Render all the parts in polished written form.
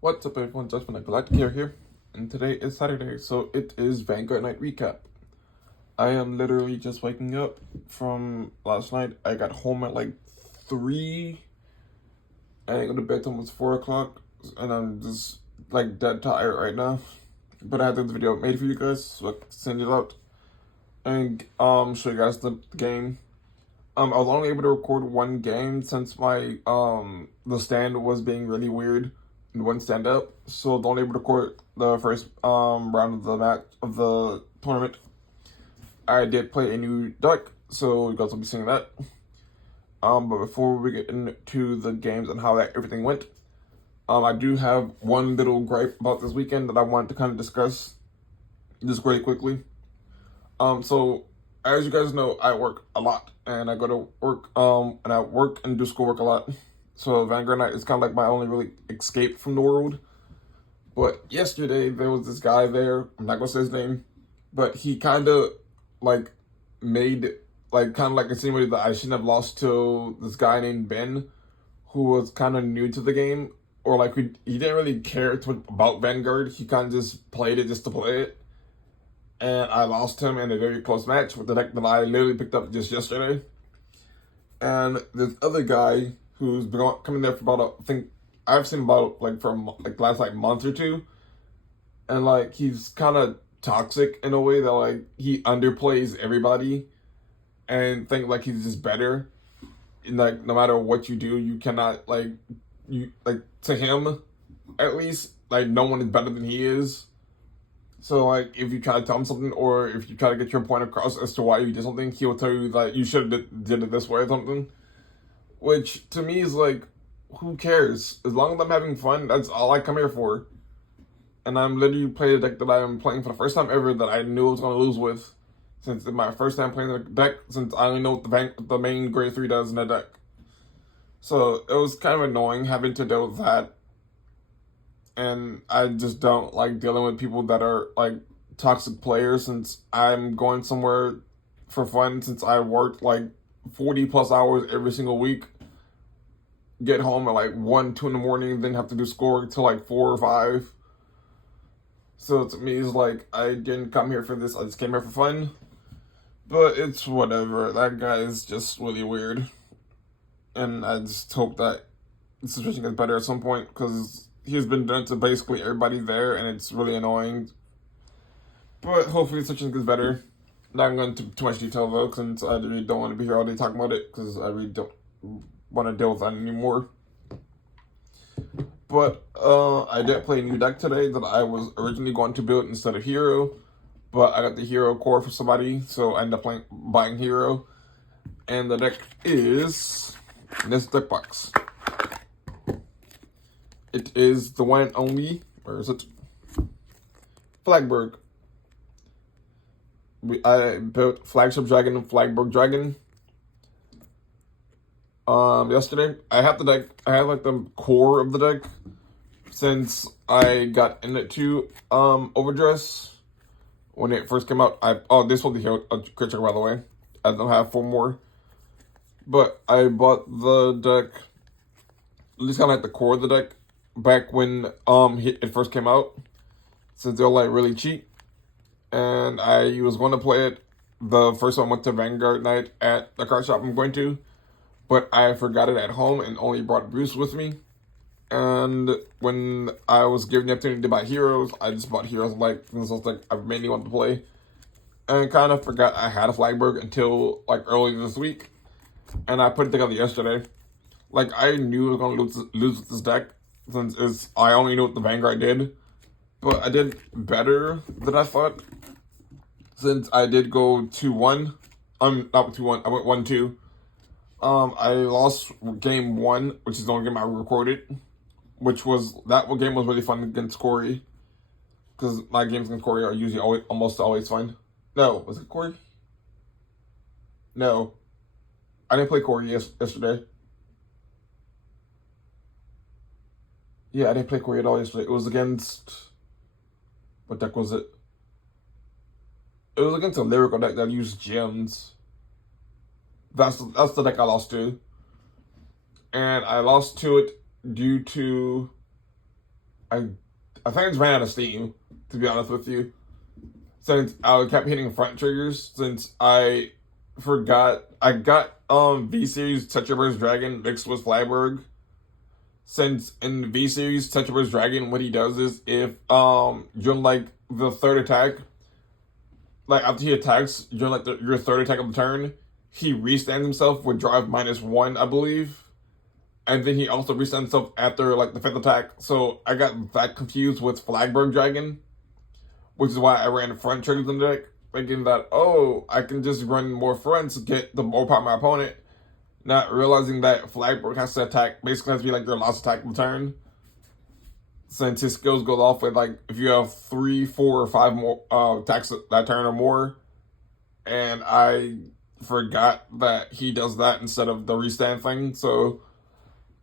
What's up everyone, Jaxx Finn, glad to be here, and today is Saturday, so it is Vanguard night recap. I am literally just waking up from last night. I got home at like 3, and I go to bed almost 4 o'clock, and I'm just like dead tired right now. But I had this video made for you guys, so I can send it out and show you guys the game. I was only able to record one game since my the stand was being really weird and wouldn't stand up, so I was only able to record the first round of the match of the tournament. I did play a new deck, so you guys will be seeing that. But before we get into the games and how everything went, I do have one little gripe about this weekend that I wanted to kind of discuss just very quickly. So as you guys know, I work a lot, and I go to work, and I work and do schoolwork a lot. So Vanguard night is kind of like my only really escape from the world. But yesterday there was this guy there. I'm not gonna say his name, but he kind of like made like kind of like insinuated that I shouldn't have lost to this guy named Ben, who was kind of new to the game, or like he didn't really care about Vanguard. He kind of just played it just to play it. And I lost him in a very close match with the deck that I literally picked up just yesterday. And this other guy who's been coming there for about I think I've seen about like from like last like month or two, and like he's kind of toxic in a way that like he underplays everybody and think like he's just better. And like no matter what you do, you cannot like you like to him at least like no one is better than he is. So, like, if you try to tell him something, or if you try to get your point across as to why you did something, he will tell you that you should have did it this way or something. Which, to me, is like, who cares? As long as I'm having fun, that's all I come here for. And I'm literally playing a deck that I am playing for the first time ever that I knew I was going to lose with. Since it's my first time playing the deck, since I only know what the main grade 3 does in the deck. So, it was kind of annoying having to deal with that. And I just don't like dealing with people that are like toxic players, since I'm going somewhere for fun, since I worked like 40 plus hours every single week, get home at like 1, 2 in the morning, then have to do schoolwork till like 4 or 5. So to me, it's like, I didn't come here for this, I just came here for fun. But it's whatever, that guy is just really weird. And I just hope that the situation gets better at some point, because he's been done to basically everybody there, and it's really annoying. But hopefully the situation gets better. Not going into too much detail though, since I really don't want to be here all day talking about it, because I really don't want to deal with that anymore. But I did play a new deck today that I was originally going to build instead of Hero, but I got the Hero core for somebody, so I ended up buying Hero. And the deck is this deck box. It is the one and only, where is it? Flagberg. I built Flagship Dragon and Flagberg Dragon yesterday. I have the deck, I have like the core of the deck since I got in it too. Overdress when it first came out. This will be here a quick check by the way. I don't have 4 more. But I bought the deck, at least kinda like the core of the deck, back when it first came out, since they're like really cheap, and I was going to play it the first time I went to Vanguard night at the card shop I'm going to, but I forgot it at home and only brought Bruce with me. And when I was given the opportunity to buy Heroes, I just bought Heroes like since I was like I mainly wanted to play, and kind of forgot I had a Flagberg until like early this week, and I put it together yesterday. Like I knew I was gonna lose with this deck, since I only knew what the Vanguard did, but I did better than I thought, since I did go 2-1. Not 2-1, I went 1-2. I lost game 1, which is the only game I recorded, that game was really fun against Corey, because my games against Corey are usually almost always fun. No, was it Corey? No, I didn't play Corey yesterday. Yeah, I didn't play Corey at all yesterday. It was against, what deck was it? It was against a lyrical deck that used gems. That's the deck I lost to. And I lost to it due to I think I just ran out of steam, to be honest with you. Since I kept hitting front triggers, since I forgot I got V Series Tetraverse Dragon mixed with Flagberg. Since in the V Series Tetraverse Dragon, what he does is if during like the third attack, like after he attacks during like your third attack of the turn, he restands himself with drive -1, I believe. And then he also restands himself after like the fifth attack. So I got that confused with Flagberg Dragon, which is why I ran front triggers in the deck, thinking that, oh, I can just run more fronts to get the more power of my opponent, not realizing that Flagberg has to attack, basically has to be like their last attack of the turn, since his skills goes off with like, if you have 3, 4, or 5 more attacks that turn or more, and I forgot that he does that instead of the restand thing, so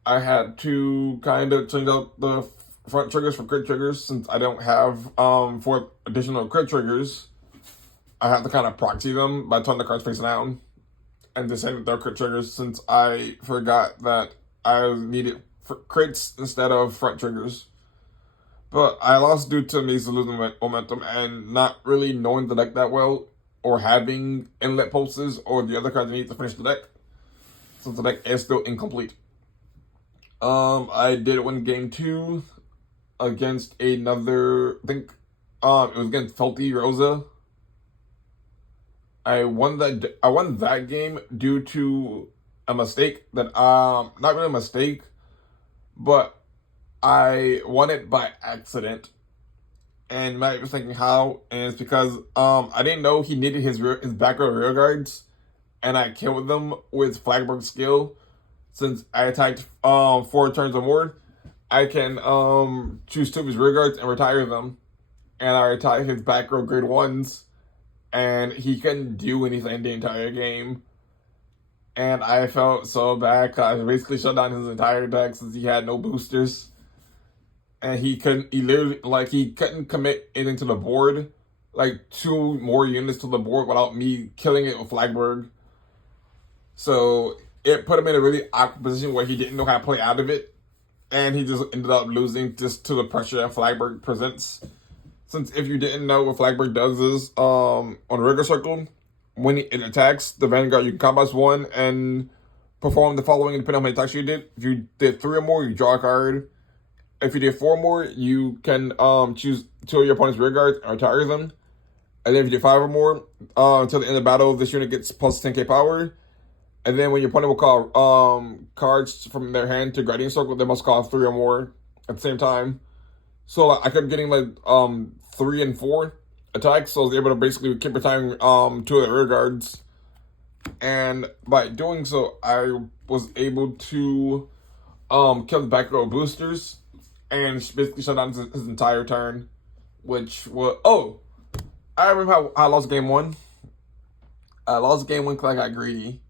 I had to kind of change out the front triggers for crit triggers, since I don't have 4 additional crit triggers. I have to kind of proxy them by turning the cards face down and just saying that they're crit triggers, since I forgot that I needed crits instead of front triggers. But I lost due to me losing momentum and not really knowing the deck that well, or having inlet pulses or the other cards I need to finish the deck, since the deck is still incomplete. I did win game 2 against another, I think, it was against Felty Rosa. I won that game due to a mistake that, not really a mistake, but I won it by accident. And you might be thinking how, and it's because, I didn't know he needed his back row rear guards, and I killed them with Flagberg's skill. Since I attacked 4 turns or more, I can choose 2 of his rear guards and retire them. And I retire his back row grade 1s, and he couldn't do anything the entire game. And I felt so bad because I basically shut down his entire deck since he had no boosters. And he couldn't commit anything to the board, like 2 more units to the board without me killing it with Flagberg. So it put him in a really awkward position where he didn't know how to play out of it. And he just ended up losing just to the pressure that Flagberg presents. Since if you didn't know, what Flagberg does is, on a regular circle, when it attacks the Vanguard, you can combat 1 and perform the following depending on how many attacks you did. If you did 3 or more, you draw a card. If you did 4 more, you can choose 2 of your opponent's rear guards and retire them. And then if you did 5 or more, until the end of the battle, this unit gets plus 10k power. And then when your opponent will call cards from their hand to Guardian Circle, they must call 3 or more at the same time. So I kept getting like 3 and 4 attacks, so I was able to basically keep retiring 2 of the rear guards. And by doing so, I was able to kill the back row boosters and basically shut down his entire turn, which was, I remember how I lost game 1. I lost game 1 because I got greedy.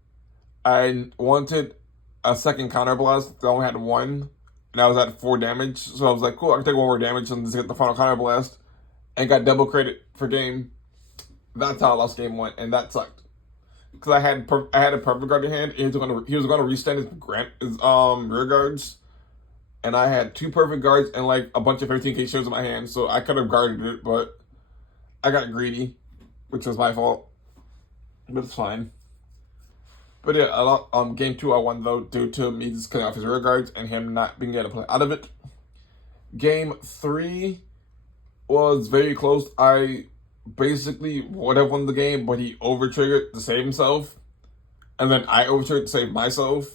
I wanted a second counter blast. I only had 1, and I was at 4 damage. So I was like, cool, I can take 1 more damage and just get the final counter blast, and got double credit for game. That's how I lost game 1, and that sucked. Because I had a perfect guard in hand, and he was gonna restand his rear guards, and I had 2 perfect guards and like a bunch of 15k shows in my hand, so I could have guarded it, but I got greedy, which was my fault. But it's fine. But yeah, game 2 I won though due to me just cutting off his rear guards and him not being able to play out of it. Game 3 was very close. I basically would have won the game, but he over-triggered to save himself. And then I over-triggered to save myself.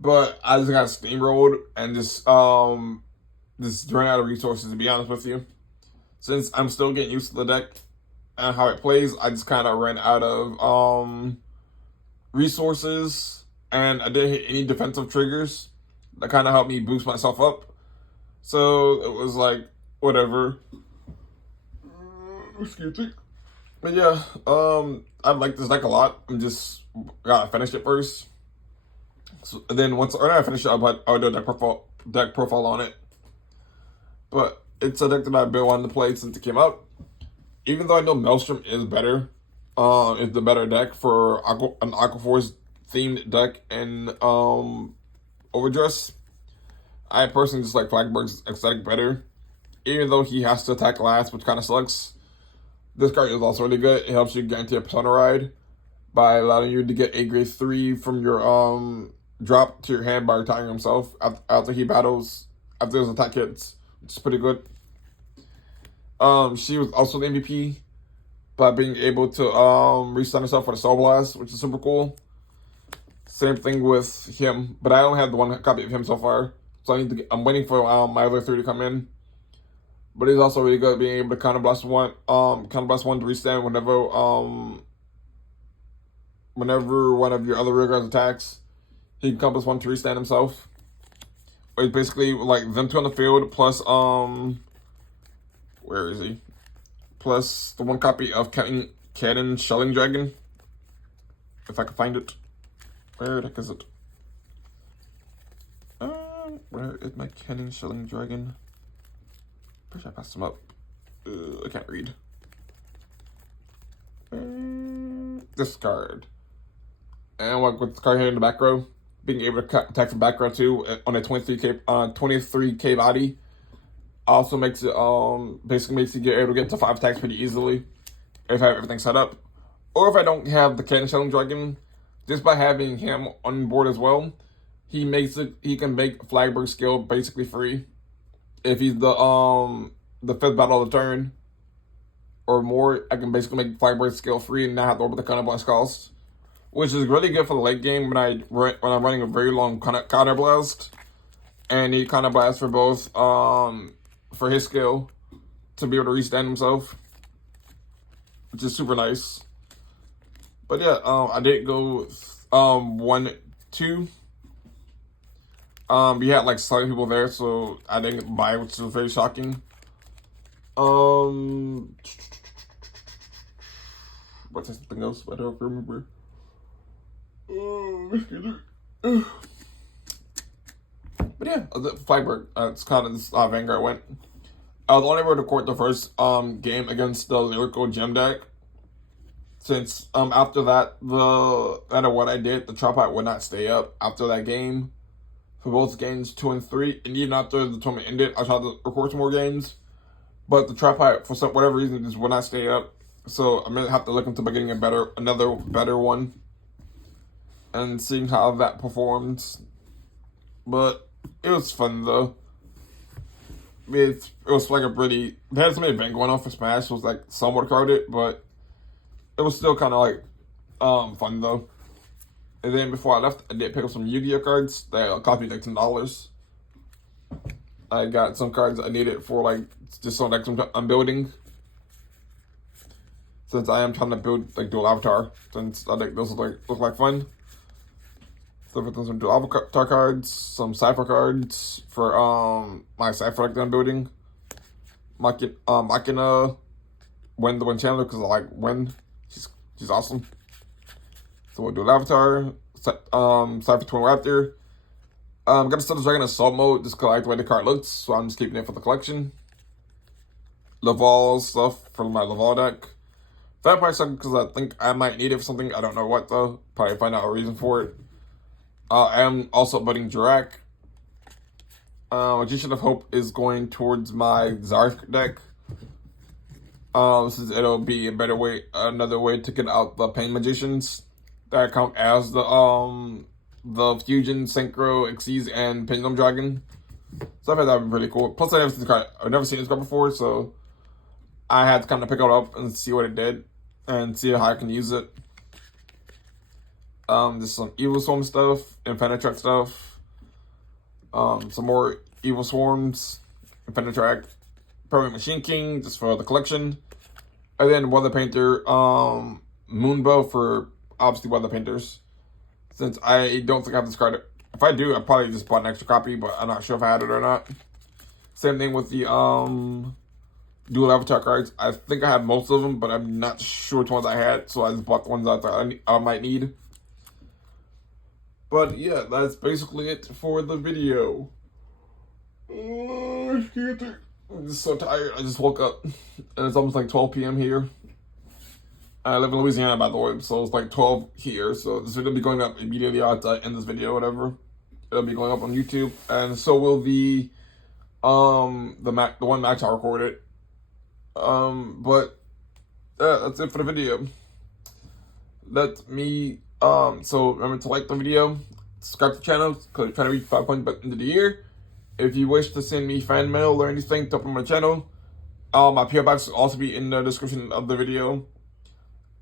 But I just got steamrolled and just ran out of resources, to be honest with you. Since I'm still getting used to the deck and how it plays, I just kind of ran out of resources, and I didn't hit any defensive triggers that kind of helped me boost myself up. So it was like, whatever. Excuse me. But yeah, I like this deck a lot. I'm just gotta finish it first. So then once I finish it, I'll do a deck profile on it. But it's a deck that I've been wanting to play since it came out. Even though I know Maelstrom is better, is the better deck for an Aquaforce themed deck in Overdress. I personally just like Flagberg's aesthetic better, even though he has to attack last, which kind of sucks. This card is also really good. It helps you guarantee a Persona ride by allowing you to get a grade 3 from your drop to your hand by retiring himself after he battles, after his attack hits, which is pretty good. She was also the MVP by being able to restun herself for the Soul Blast, which is super cool. Same thing with him, but I only have the one copy of him so far, so I'm waiting for my other 3 to come in. But he's also really good at being able to counter blast one to restand whenever one of your other rear guards attacks. He can compass 1 to restand himself. It's basically like them 2 on the field plus where is he? Plus the 1 copy of Cannon Shelling Dragon. If I can find it. Where the heck is it? Where is my Cannon Shelling Dragon? Pretty sure I passed him up. I can't read. Discard. And like with the card here in the back row, being able to attack from back row too on a 23k body also makes it basically makes you get able to get to 5 attacks pretty easily if I have everything set up. Or if I don't have the Cannon Shelling Dragon, just by having him on board as well, he can make Flagberg's skill basically free. If he's the 5th battle of the turn or more, I can basically make Flagberg's skill free and not have to worry about the counter blast cost, which is really good for the late game when I'm running a very long counter blast and need counter blast for both for his skill to be able to restand himself, which is super nice. But yeah, I did go 1-2. We had like 7 people there, so I didn't buy, which was very shocking. What's something else? I don't remember. But yeah, the Flagberg, it's kind of this Vanguard went. I was only able to record the first game against the Lyrical Gem deck. Since after that, no matter what I did, the trap height would not stay up after that game. For both games 2 and 3, and even after the tournament ended, I tried to record some more games, but the trap height for whatever reason just would not stay up. So I'm gonna have to look into getting another better one, and seeing how that performs. But it was fun though. It was like they had some event going on for Smash. It was like somewhat crowded, but it was still kind of like fun though. And then before I left, I did pick up some Yu-Gi-Oh cards that cost me like $10. I got some cards I needed for like just some decks I'm building, since I am trying to build like dual avatar. Since I think those look like fun. So for some dual avatar cards, some cipher cards for my cipher deck that I'm building. Machina, Wen the Wind Chandler, because I like Wen. She's awesome. So we'll do an avatar, Cypher Twin Raptor. I'm gonna start the Dragon Assault mode just because I like the way the card looks, so I'm just keeping it for the collection. Laval stuff for my Laval deck. Vampire Sucker because I think I might need it for something. I don't know what though. Probably find out a reason for it. I am also building Dirac. Magician of Hope is going towards my Zark deck. Since it'll be another way to get out the Pain Magicians that count as the Fusion, Synchro, Xyz, and Pendulum Dragon. So I thought that would be pretty cool. Plus, I've never seen this card before, so I had to kind of pick it up and see what it did and see how I can use it. Just some Evil Swarm stuff, Infinitrack stuff, some more Evil Swarms, Infinitrack, Permanent Machine King just for the collection, and then Weather Painter, Moonbow for obviously Weather Painters. Since I don't think I have this card. If I do, I probably just bought an extra copy, but I'm not sure if I had it or not. Same thing with the dual avatar cards. I think I have most of them, but I'm not sure which ones I had, so I just bought the ones I thought I might need. But yeah, that's basically it for the video. I'm just so tired. I just woke up, and it's almost like 12 p.m. here. I live in Louisiana, by the way, so it's like 12 here. So this video will be going up immediately after I end this video, whatever. It'll be going up on YouTube, and so will the one match I recorded. But that's it for the video. Let me so remember to like the video, subscribe to the channel because we're trying to reach 500 by the end of the year. If you wish to send me fan mail or anything to up on my channel, my PO box will also be in the description of the video.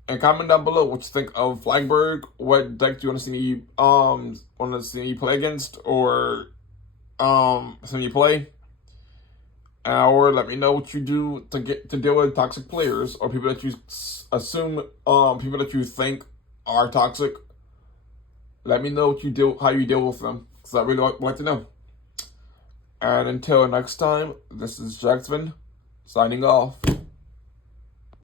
And comment down below what you think of Flagberg. What deck do you want to see me play against, or see me play? Or let me know what you do to deal with toxic players or people that you assume people that you think are toxic. Let me know how you deal with them, because I really would like to know. And until next time, this is Jaxx Finn signing off.